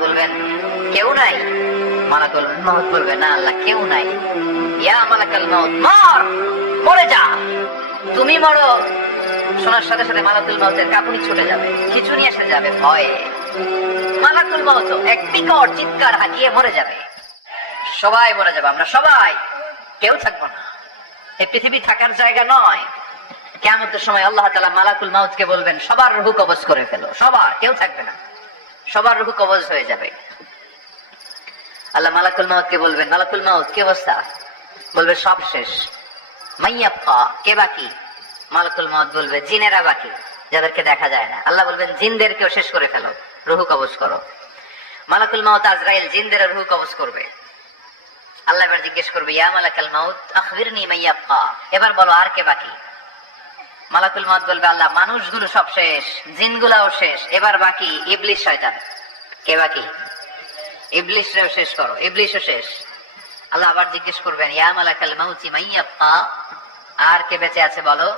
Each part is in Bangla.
বলবেন কেউ নাই। মালাকুল মাউত বলবে, না আল্লাহ, কেউ নাই। ইয়া মালাকাল মাউত, মর! মরে যা। তুমি মরো। শোনার সাথে সাথে মালাকুল মাউতের কাপুনি ছুটে যাবে। খিচুনি এসে যাবে ভয়ে। মালাকুল মাউত এক বিকট চিৎকার হাঁকিয়ে মরে যাবে। সবাই মরে যাবে, আমরা সবাই। কেউ থাকব না। এই পৃথিবী থাকার জায়গা নয়। কেমতের সময় আল্লাহ তালা মালাকুল মাউতকে বলবেন, সবার রুহু কবজ করে ফেলো। সবার, কেউ থাকবে না। সবার রুহু কবজ হয়ে যাবে। আল্লাহ মালাকুল মাউতকে বলবেন, মালাকুল মাউত, কি অবস্থা? বলবে, সব শেষ। মাইয়াপ্পা, কে বাকি? মালাকুল মাউত বলবে, জিনেরা বাকি, যাদেরকে দেখা যায় না। আল্লাহ বলবেন, জিনদেরকেও শেষ করে ফেলো, রুহু কবজ করো। মালাকুল মাউত আজরাইল জিনদের রুহু কবজ করবে। আল্লাহ এবার জিজ্ঞেস করবে, ইয়া মালাকাল মাউত, আখবিরনি মাইয়াপ্পা। এবার বলো, আর কে বাকি? মালাকুল মাউত বলবে আল্লাহ, মানুষগুলো সব শেষ, জিনগুলাও শেষ, এবার বাকি ইবলিশ শয়তান। কে বাকি? ইবলিশরেও শেষ করো, ইবলিশও শেষ। আল্লাহ আবার জিজ্ঞেস করবেন, ইয়া মালাকাল মাউতি মাইয়াপ্পা আর কে বেঁচে আছে বলো?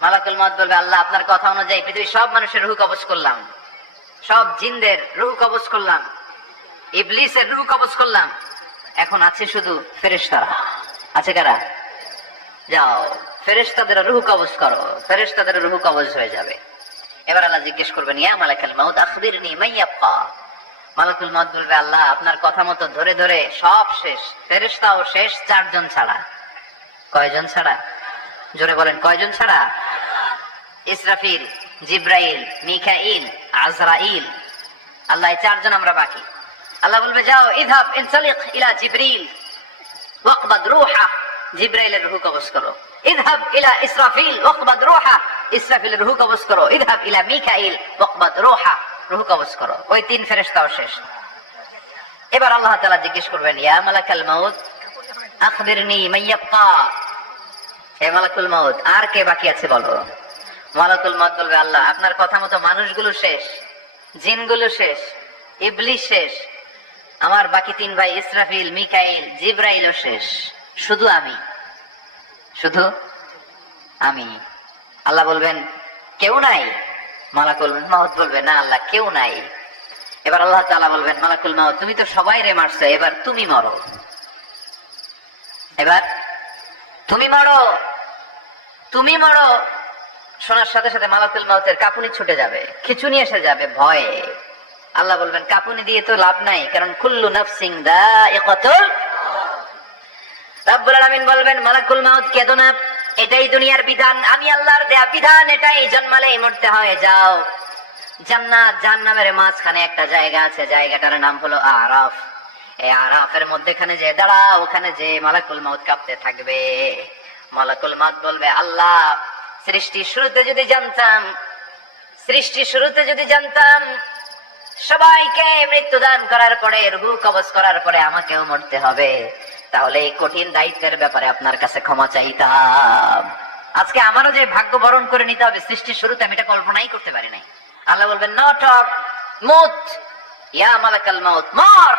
মালাকুল মাউত বলবে আল্লাহ, আপনার কথা অনুযায়ী পৃথিবীর সব মানুষের রুহ কবজ করলাম। সব জিনদের রুহ কবজ করলাম। ইবলিসের রুহ কবজ করলাম। এখন আছে শুধু ফেরেশতারা। আছে কারা? যাও। ফেরেশতাদের রুহ কবজ করো কবজ হয়ে যাবে। এবার আল্লাহ জিজ্ঞেস করবেন, ইয়া মালাকাল মাইয়াপ্পা মালাকুল মত বলবে, আল্লাহ, আপনার কথা মতো ধরে ধরে সব শেষ শেষ, চারজন ছাড়া। কয়জন ছাড়া? জোরে বলেন, কয়জন ছাড়া? ইসরাফিল, জিব্রাইল, মিকাইল, আজরাইল। আল্লাহ চারজন আমরা বাকি। আল্লাহ বলবে, যাও ইধাব ইনসালিক ইলা জিব্রিল, ওয়াকবাদ রূহা। জিব্রাইলের রূহ কবজ করো। ইযহাব ইলা ইসরাফিল, ওয়াকবাদ রূহা। ইসরাফিলের রূহ কবজ করো। ইযহাব ইলা মিকাইল, ওয়াকবাদ রূহা। রূহ কবজ করো। ওই তিন ফেরেশতাও শেষ। এবার আল্লাহ তাআলা জিজ্ঞেস করবেন, ইয়া মালাকাল মাউত, আখবিরনি মাইয়াবকা হে মালাকুল মাউত, আর কে বাকি আছে বলো? মালাকুল মাউত বলবে, আল্লাহ, আপনার কথা মতো মানুষগুলো শেষ, জিনগুলো শেষ ইবলিশ শেষ, আমার বাকি তিন ভাই ইসরাফিল, মিকাইল, জিব্রাইলও শেষ। শুধু আমি। শুধু আমি। আল্লাহ বলবেন, কেউ নাই? মালাকুল মাউত বলবে, না আল্লাহ, কেউ নাই। এবার আল্লাহ তাআলা বলবেন, মালাকুল মাউত, তুমি তো সবাই রে মারছো, এবার তুমি মরো। এবার, তুমি মরো তুমি মরো। শোনার সাথে সাথে মালাকুল মাউতের কাপুনি ছুটে যাবে, খিচুনি এসে যাবে ভয়ে। আল্লাহ বলবেন, কাপুনি দিয়ে তো লাভ নাই, কারণ কুল্লু নাফসিং দাইকাতুল রব্বুল আলামিন বলবেন, মালাকুল মাউত কেদো না, এটাই দুনিয়ার বিধান। আমি আল্লাহর দেয়া বিধান, এটাই মরতে হয় যাও। জান্নাত মাঝখানে একটা জায়গা আছে, জায়গাটার নাম হলো আরাফ। এই আরাফের মধ্যেখানে যে দাঁড়া ওখানে যে মালাকুল মাউত কাঁপতে থাকবে। মালাকুল মাউত বলবে, আল্লাহ সৃষ্টি শুরুতে যদি জানতাম সৃষ্টি শুরুতে যদি জানতাম, সবাইকে মৃত্যুদান করার পরে, রুহু কবজ করার পরে আমাকেও মরতে হবে। তাহলে এই কঠিন দায়িত্বের ব্যাপারে আপনার কাছে ক্ষমা চাইতাম। আজকে আমারও যে ভাগ্য বরণ করে নিতে হবে, সৃষ্টির শুরুতে আমি এটা কল্পনাই করতে পারি নাই। আল্লাহ বলবেন মুত, ইয়া মালাকাল মাউত মর,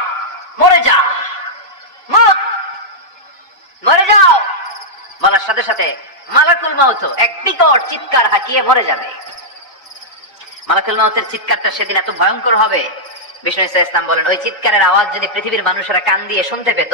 মরে মুত, মরে যাও। বলার সাথে সাথে মালাকুল মাউত এক বিকট চিৎকার হাঁকিয়ে মরে যাবে। মালাকুল মাউতের চিৎকারটা সেদিন এত ভয়ঙ্কর হবে। বিষ্ণু ইসলাম বলেন, ওই চিৎকারের আওয়াজ যদি পৃথিবীর মানুষেরা কান দিয়ে শুনতে পেত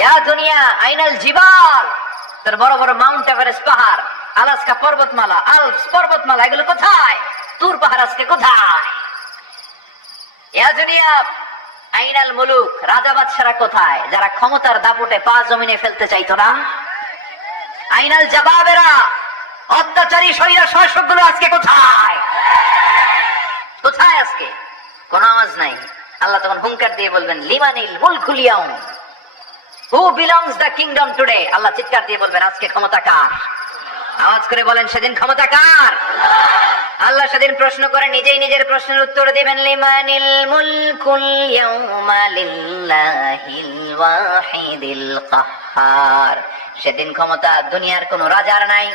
ইয়া দুনিয়া আইনাল তোর বড় বড় মাউন্ট এভারেস্ট পাহাড়, আলাস্কা পর্বতমালা, আলপস পর্বতমালা, এগুলো কোথায়? পাহাড় আজকে কোথায়? ইয়া দুনিয়া আইনাল মুলুক, রাজা বাদশারা কোথায়? যারা ক্ষমতার দাপটে পা জমিনে ফেলতে চাইতো না? আইনাল জবাবেরা, অত্যাচারী শরীর শাসকগুলো আজকে কোথায়? কোথায় আজকে? কোন আওয়াজ নাই। আল্লাহ তখন হুঙ্কার দিয়ে বলবেন, লিমানিল মুলকুলিয়াউম who belongs the kingdom today Allah চিৎকার দিয়ে বলবেন, আজকে ক্ষমতা কার? আওয়াজ করে বলেন, সেদিন ক্ষমতা কার? আল্লাহ সেদিন প্রশ্ন করে, নিজেই নিজের প্রশ্নের উত্তর দিবেন, লিমানিল মুলকুল ইয়াউমা লিল্লাহিল ওয়াহিদিল সেদিন ক্ষমতা দুনিয়ার কোনো রাজার নাই,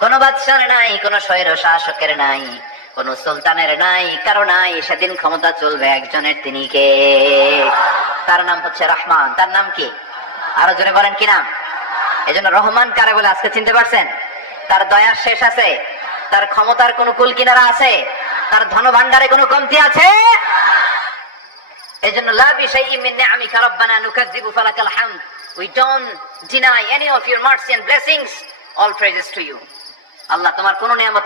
কোন বাদশার নাই, কোন স্বৈর শাসকের নাই, কোন সুলতানের নাই, কারও নাই, সেদিন ক্ষমতা চলবে একজনের, তিনি কে? তার নাম হচ্ছে রহমান, তার নাম কি? আরও জোরে বলেন কি নাম? এজন্য রহমান কারে বলে আজকে চিনতে পারছেন? তার দয়ার শেষ আছে। তার ক্ষমতার কোন কুল কিনারা আছে? তার ধন ভান্ডারে কোনো কমতি আছে? এজন্য লা বিশাইইন মিন নিআমিকা রাব্বানা নুকাযযিবু ফালাকাল হামদ। Deny any of your mercy and blessings, all praises to you. আল্লাহ তোমার কোন নিয়ামত